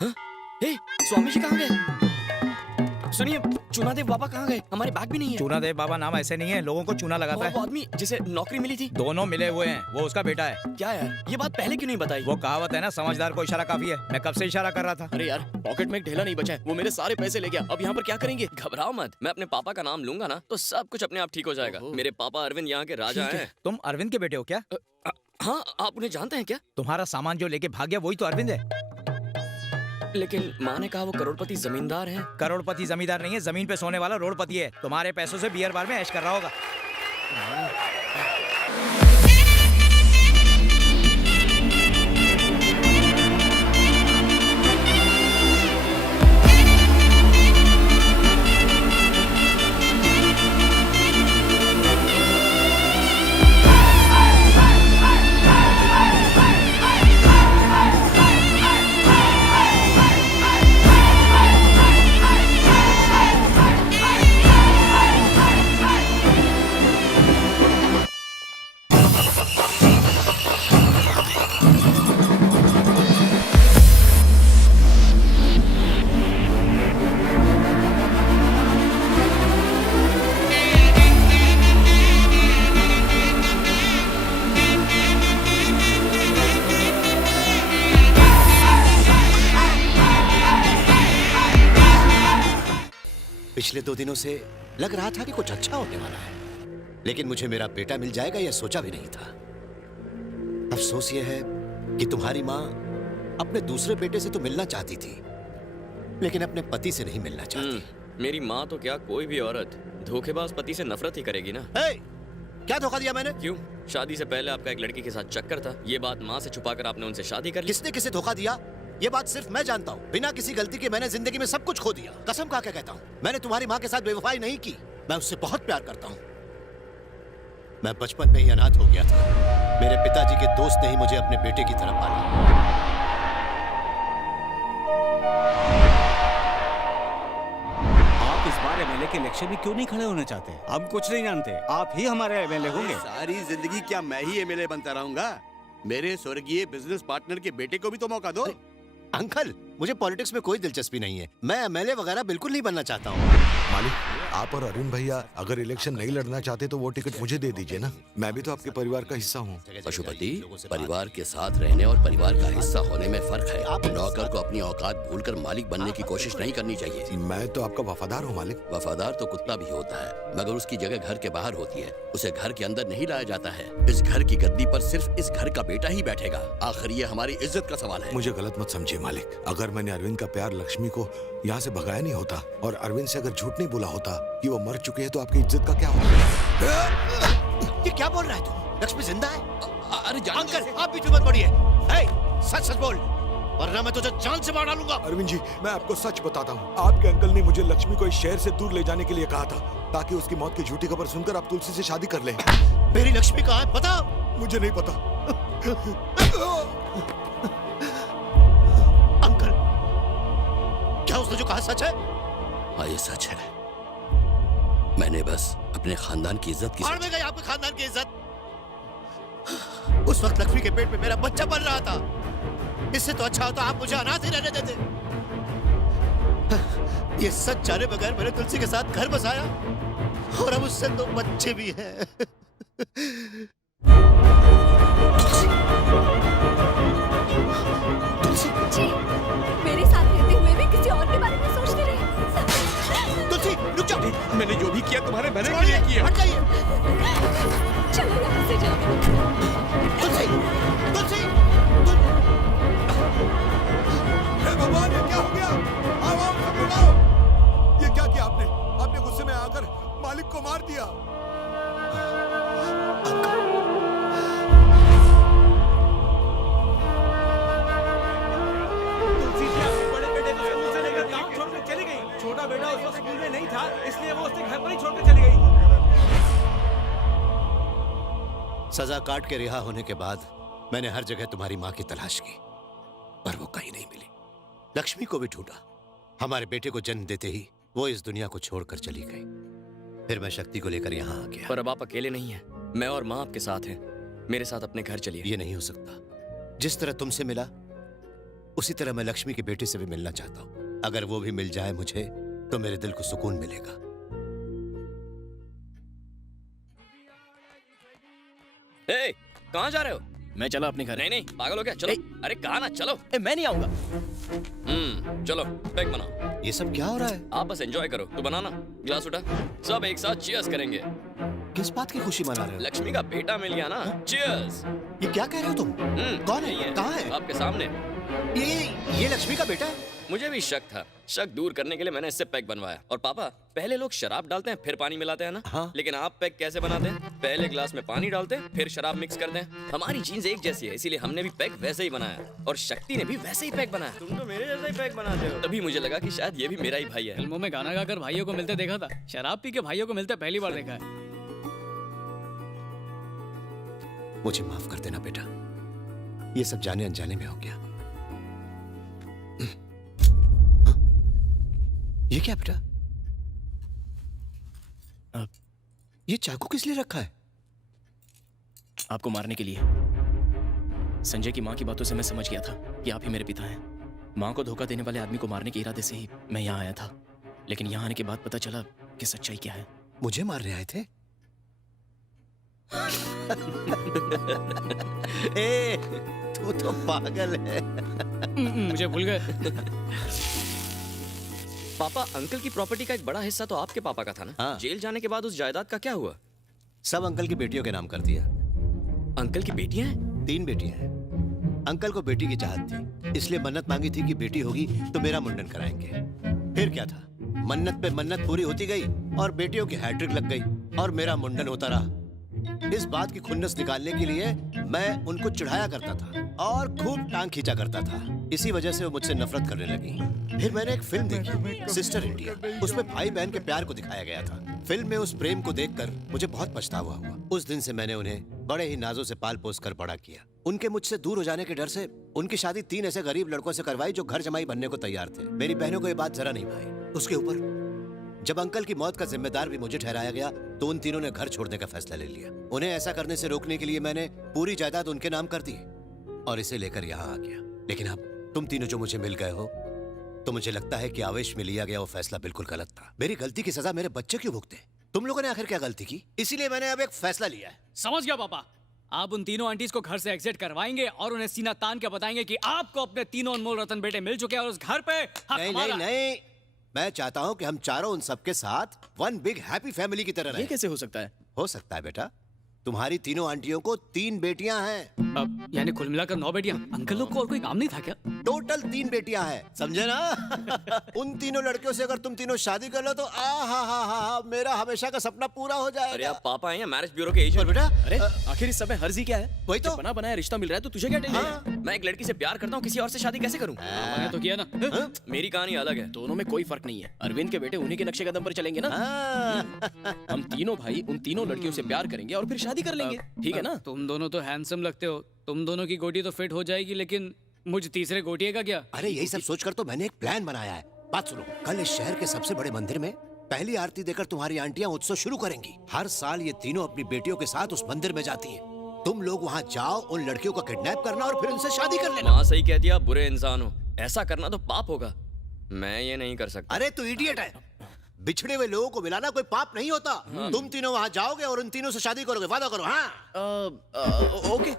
हाँ? स्वामी जी कहाँ गए? सुनिए, चूनादेव बाबा कहाँ गए? हमारे बैग भी नहीं है। चूनादेव बाबा नाम ऐसे नहीं है, लोगों को चूना लगाता है। वो आदमी जिसे नौकरी मिली थी, दोनों मिले हुए हैं, वो उसका बेटा है। क्या यार, ये बात पहले क्यों नहीं बताई? वो कहावत है ना, समझदार को इशारा काफी है। मैं कब से इशारा कर रहा था। अरे यार, पॉकेट में एक ढेला नहीं बचा है, वो मेरे सारे पैसे ले गया। अब यहाँ पर क्या करेंगे? घबराओ मत, मैं अपने पापा का नाम लूंगा ना तो सब कुछ अपने आप ठीक हो जाएगा। मेरे पापा अरविंद यहाँ के राजा हैं। तुम अरविंद के बेटे हो क्या? हाँ, आप उन्हें जानते हैं क्या? तुम्हारा सामान जो लेके भाग गया वही तो अरविंद है। लेकिन माँ ने कहा वो करोड़पति जमींदार है। करोड़पति जमींदार नहीं है, जमीन पे सोने वाला रोडपति है। तुम्हारे पैसों से बियर बार में ऐश कर रहा होगा। पिछले 2 दिनों से लग रहा था कि कुछ अच्छा होने वाला है, लेकिन मुझे मेरा बेटा मिल जाएगा यह सोचा भी नहीं था। अफसोस यह है कि तुम्हारी माँ अपने दूसरे बेटे से तो मिलना चाहती थी, लेकिन अपने पति से नहीं मिलना चाहती। मेरी माँ तो क्या, कोई भी औरत धोखेबाज पति से नफरत ही करेगी ना। क्या धोखा दिया मैंने? क्यों? शादी से पहले आपका एक लड़की के साथ चक्कर था, ये बात माँ से छुपाकर आपने उनसे शादी कर ली। किसने किसे धोखा दिया ये बात सिर्फ मैं जानता हूँ। बिना किसी गलती के मैंने जिंदगी में सब कुछ खो दिया। कसम खा के कहता हूँ, मैंने तुम्हारी माँ के साथ बेवफाई नहीं की। मैं उससे बहुत प्यार करता हूँ। मैं बचपन में ही अनाथ हो गया था। मेरे पिताजी के दोस्त ने ही मुझे अपने बेटे की तरफ पाला। आप इस बार एमएलए के इलेक्शन में क्यों नहीं खड़े होना चाहते? हम कुछ नहीं जानते, आप ही हमारे एमएलए होंगे। सारी जिंदगी क्या मैं ही एमएलए बनता रहूंगा? मेरे स्वर्गीय बिजनेस पार्टनर के बेटे को भी तो मौका दो। अंकल, मुझे पॉलिटिक्स में कोई दिलचस्पी नहीं है। मैं एमएलए वगैरह बिल्कुल नहीं बनना चाहता हूँ। मालिक, आप और अरुण भैया अगर इलेक्शन नहीं लड़ना चाहते तो वो टिकट मुझे दे दीजिए ना। मैं भी तो आपके परिवार का हिस्सा हूँ। पशुपति, परिवार के साथ रहने और परिवार का हिस्सा होने में फर्क है। नौकर को अपनी औकात भूलकर मालिक बनने की कोशिश नहीं करनी चाहिए। मैं तो आपका वफादार हूँ मालिक। वफादार तो कुत्ता भी होता है, मगर उसकी जगह घर के बाहर होती है। उसे घर के अंदर नहीं लाया जाता है। इस घर की गद्दी पर सिर्फ इस घर का बेटा ही बैठेगा। आखिर ये हमारी इज्जत का सवाल है। मुझे गलत मत समझिए मालिक। अगर मैंने अरविंद का प्यार लक्ष्मी को यहाँ से भगाया नहीं होता और अरविंद से अगर झूठ नहीं बोला होता कि वो मर चुके हैं, तो आपकी इज्जत का क्या होगा? ये क्या बोल रहा है तू? लक्ष्मी जिंदा है? अरे अंकल, आप भी चुप मत पड़िए। सच सच बोल, वरना मैं तुझे जान से मार डालूंगा। अरविंद जी, मैं आपको सच बताता हूँ। आपके अंकल ने मुझे लक्ष्मी को इस शहर से दूर ले जाने के लिए कहा था, ताकि उसकी मौत की झूठी खबर सुनकर आप तुलसी से शादी कर लें। मेरी लक्ष्मी कहाँ है पता? मुझे नहीं पता। अंकल, क्या उसने जो कहा सच है? हाँ, ये सच है। मैंने बस अपने खानदान की इज्जत की में गई आपके खानदान की इज्जत। उस वक्त लक्ष्मी के पेट में मेरा बच्चा पल रहा था। इससे तो अच्छा होता आप मुझे अनाथ ही रहने देते। ये सच जाने बगैर मैंने तुलसी के साथ घर बसाया और अब उससे 2 बच्चे भी हैं। तुलसी जी, मेरे साथ रहते हुए भी किसी और के बारे में सोचते रहे। तुलसी, रुक जाओ। मैंने जो भी किया तुम्हारे भले के लिए किया। हट जाइए। चलो यहाँ से जाओ। तुलसी, तुलसी, भगवान, ये क्या हो गया? आओ सब लोग आओ। ये क्या किया आपने? आपने गुस्से में आकर मालिक को मार दिया। तुलसी जी अपने बड़े बेटे को स्कूल से लेकर गांव छोड़कर चली गई। छोटा बेटा उस वक्त स्कूल में नहीं था, इसलिए वो उसे घर पर ही छोड़कर चली गई। सजा काट के रिहा होने के बाद मैंने हर जगह तुम्हारी माँ की तलाश की, पर वो कहीं नहीं मिली। लक्ष्मी को भी ढूंढा। हमारे बेटे को जन्म देते ही वो इस दुनिया को छोड़कर चली गई। फिर मैं शक्ति को लेकर यहाँ आ गया। पर अब आप अकेले नहीं हैं, मैं और माँ आपके साथ हैं। मेरे साथ अपने घर चलिए। ये नहीं हो सकता। जिस तरह तुमसे मिला उसी तरह मैं लक्ष्मी के बेटे से भी मिलना चाहता हूँ। अगर वो भी मिल जाए मुझे तो मेरे दिल को सुकून मिलेगा। ए, कहाँ जा रहे हो? मैं चला अपने घर। नहीं नहीं, पागल हो क्या? चलो। अरे कहा ना चलो। मैं नहीं आऊंगा। चलो पैक बनाओ। ये सब क्या हो रहा है? आप बस एंजॉय करो। तू बनाना। गिलास उठा। सब एक साथ चीयर्स करेंगे। किस बात की खुशी मना रहे हो? लक्ष्मी का बेटा मिल गया ना। चीयर्स। ये क्या कह रहे हो तुम? कौन है? नहीं है। कहाँ है? आपके सामने। ये लक्ष्मी का बेटा है? मुझे भी शक था। शक दूर करने के लिए मैंने इससे पैक बनवाया। और पापा, पहले लोग शराब डालते हैं फिर पानी मिलाते हैं ना? हाँ। लेकिन आप पैक कैसे बनाते हैं? पहले ग्लास में पानी डालते हैं फिर शराब मिक्स करते हैं। हमारी चीज एक जैसी है, इसीलिए हमने भी पैक वैसे ही बनाया और शक्ति ने भी वैसे ही पैक बनाया। तुम तो मेरे जैसा ही पैक बनाते हो। तभी मुझे लगा कि शायद ये भी मेरा ही भाई है। फिल्मों में गाना गाकर भाइयों को मिलते देखा था, शराब पी के भाइयों को मिलते पहली बार देखा है। मुझे माफ कर देना बेटा, ये सब जाने अनजाने में हो गया। ये क्या बेटा? ये चाकू किस लिए रखा है? आपको मारने के लिए। संजय की माँ की बातों से मैं समझ गया था कि आप ही मेरे पिता हैं। माँ को धोखा देने वाले आदमी को मारने के इरादे से ही मैं यहाँ आया था, लेकिन यहाँ आने के बाद पता चला कि सच्चाई क्या है। मुझे मारने आए थे? ए, तू तो पागल है। मुझे भूल गए। पापा, अंकल की प्रॉपर्टी का एक बड़ा हिस्सा तो आपके पापा का था ना? हाँ। जेल जाने के बाद उस जायदाद का क्या हुआ? सब अंकल की बेटियों के नाम कर दिया। अंकल की बेटियां हैं? 3 बेटियां हैं। अंकल को बेटी की चाहत थी, इसलिए मन्नत मांगी थी कि बेटी होगी तो मेरा मुंडन कराएंगे। फिर क्या था, मन्नत पे मन्नत पूरी होती गई और बेटियों की हैट्रिक लग गई और मेरा मुंडन होता रहा। इस बात की खुन्नस निकालने के लिए मैं उनको चिढ़ाया करता था और खूब टांग खींचा करता था। इसी वजह से वो मुझसे नफरत करने लगी। फिर मैंने एक फिल्म देखी, सिस्टर इंडिया। उसमें भाई बहन के प्यार को दिखाया गया था। फिल्म में उस प्रेम को देखकर मुझे बहुत पछतावा हुआ। उस दिन से मैंने उन्हें बड़े ही नाजों से पाल पोस कर बड़ा किया। उनके मुझसे दूर हो जाने के डर से उनकी शादी 3 ऐसे गरीब लड़कों से करवाई जो घर जमाई बनने को तैयार थे। मेरी बहनों को ये बात जरा नहीं भाई। उसके ऊपर जब अंकल की मौत का जिम्मेदार भी मुझे ठहराया गया तो उन तीनों ने घर छोड़ने का फैसला ले लिया। उन्हें ऐसा करने से रोकने के लिए मैंने पूरी जायदाद उनके नाम कर दी और इसे लेकर यहाँ आ गया। लेकिन अब तुम तीनों जो मुझे मिल गए हो तो मुझे लगता है कि आवेश में लिया गया वो फैसला बिल्कुल गलत था। मेरी गलती की सजा मेरे बच्चे क्यों भुगते? तुम लोगों ने आखिर क्या गलती की? इसीलिए मैंने अब एक फैसला लिया है। समझ गया पापा। आप उन तीनों आंटीज को घर से एग्जिट करवाएंगे और उन्हें सीना तान के बताएंगे कि आपको अपने तीनों अनमोल रतन बेटे मिल चुके हैं और उस घर पे हक नहीं हमारा नहीं है। नहीं, मैं चाहता हूँ कि हम चारों उन सबके साथ वन बिग हैप्पी फैमिली की तरह ये रहें। कैसे हो सकता है? हो सकता है बेटा। तुम्हारी तीनों आंटियों को 3 बेटियां हैं। अब यानी कुल मिलाकर 9 बेटियां। अंकल लोग को और कोई काम नहीं था क्या? टोटल 3 बेटियां हैं, समझे ना? उन तीनों लड़कियों से अगर तुम तीनों शादी कर लो तो हा मेरा हमेशा का सपना पूरा हो अरे जाएगा। आप पापा हैं या मैरिज ब्यूरो के एजेंट? और बेटा, अरे आखिर इस सब में हर्जी क्या है? वही तो। जब बना बनाया रिश्ता मिल रहा है तो तुझे क्या टेंशन है? मैं एक लड़की से प्यार करता हूँ, किसी और से शादी कैसे करूँ? मैंने तो किया ना। मेरी कहानी अलग है। दोनों में कोई फर्क नहीं है। अरविंद के बेटे उन्हीं के नक्शे कदम पर चलेंगे ना। हम तीनों भाई उन तीनों लड़कियों से प्यार करेंगे और फिर शादी कर लेंगे, ठीक है ना? तुम दोनों तो हैंडसम लगते हो। तुम दोनों की गोटी तो फिट हो जाएगी, लेकिन मुझ तीसरे गोटिए का क्या? अरे यही सब सोचकर तो मैंने एक प्लान बनाया है। बात सुनो, कल इस शहर के सबसे बड़े मंदिर में पहली आरती देकर तुम्हारी आंटियां उत्सव शुरू करेंगी। हर साल ये तीनों अपनी बेटियों के साथ उस मंदिर में जाती हैं। तुम लोग वहाँ जाओ, उन लड़कियों को किडनैप करना और फिर उनसे शादी कर लेना। माँ सही कहती है, आप बुरे इंसान हो। ऐसा करना तो पाप होगा। मैं ये नहीं कर सकता। अरे तू इडियट है। बिछड़े हुए लोगों को मिलाना कोई पाप नहीं होता। तुम तीनों वहाँ जाओगे और उन तीनों से शादी करोगे, वादा करो। हाँ ओके।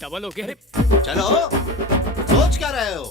Double okay. चलो, सोच क्या रहे हो?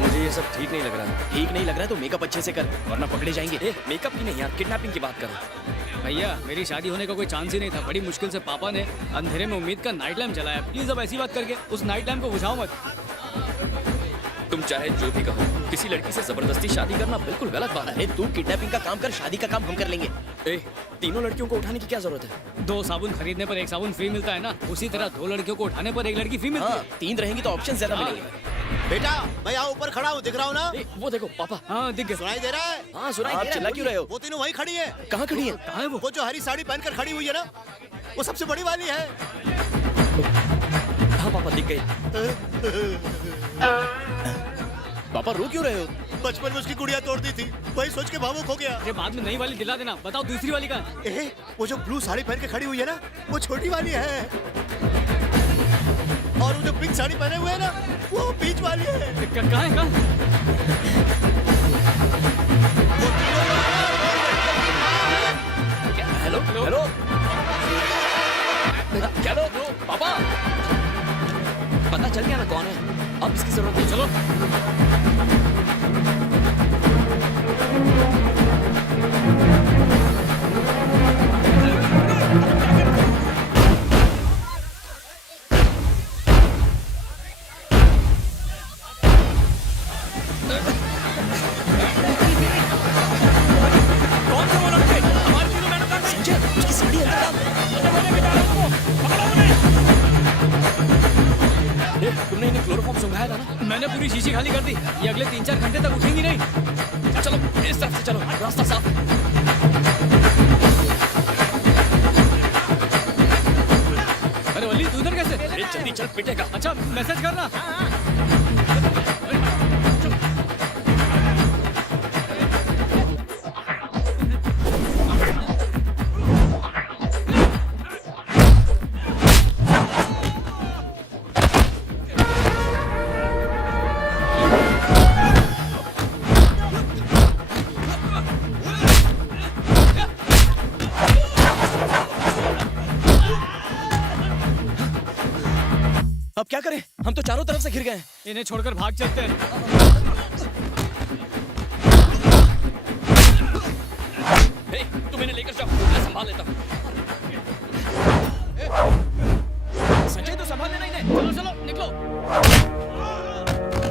मुझे ये सब ठीक नहीं लग रहा है। ठीक नहीं लग रहा है तो मेकअप अच्छे से कर, वरना पकड़े जाएंगे। मेकअप की नहीं यार, किडनैपिंग की बात करो। भैया मेरी शादी होने का कोई चांस ही नहीं था। बड़ी मुश्किल से पापा ने अंधेरे में उम्मीद का नाइट लैम्प जलाया। प्लीज अब ऐसी बात करके उस नाइट लैम्प को बुझाओ मत। तुम चाहे जो भी कहो, किसी लड़की से जबरदस्ती शादी करना बिल्कुल गलत बात है। अरे तू किडनैपिंग का काम कर, शादी का काम हम कर लेंगे। तीनों लड़कियों को उठाने की क्या जरूरत है? 2 साबुन खरीदने पर 1 साबुन फ्री मिलता है ना, उसी तरह 2 लड़कियों को उठाने पर 1 लड़की फ्री मिलती हाँ, है। 3 रहेंगी तो ऑप्शन ज्यादा मिलेंगे। बेटा, मैं यहाँ ऊपर खड़ा हूँ, दिख रहा हूँ ना? वो देखो पापा। हाँ दिख गया। सुनाई दे रहा है? हाँ सुनाई आप दे रहा है, चिल्ला क्यों रहे हो? वो तीनों वहीं खड़ी है। कहाँ खड़ी है? कहाँ है वो? वो जो हरी साड़ी पहनकर खड़ी हुई है ना, वो सबसे बड़ी वाली है। पापा दिख गई। पापा रो क्यों रहे हो? बचपन में उसकी गुड़िया तोड़ दी थी, वही सोच के भावुक हो गया। अरे बाद में नई वाली दिला देना। बताओ दूसरी वाली कहाँ है? वो जो ब्लू साड़ी पहन के खड़ी हुई है ना, वो छोटी वाली है। और वो जो पिंक साड़ी पहने हुए है ना, वो बीच वाली है। कहाँ है कहाँ? हेलो हेलो क्या लो पापा, पता चल गया ना कौन है? अब इसकी जरूरत नहीं। चलो तुमने इन्हें क्लोरोफॉर्म सुंघाया था ना? मैंने पूरी शीशी खाली कर दी। ये अगले 3-4 घंटे तक उठेंगी नहीं। चलो इस तरफ से चलो, रास्ता साफ। अरे वली तू इधर कैसे? अरे जल्दी चल, पिटेगा। अच्छा मैसेज करना। अब क्या करें? हम तो चारों तरफ से घिर गए हैं। इन्हें छोड़कर भाग चलते हैं। हे, तुम इन्हें लेकर जाओ, मैं संभाल लेता हूँ। संजय तो संभाल लेना इन्हें। चलो चलो।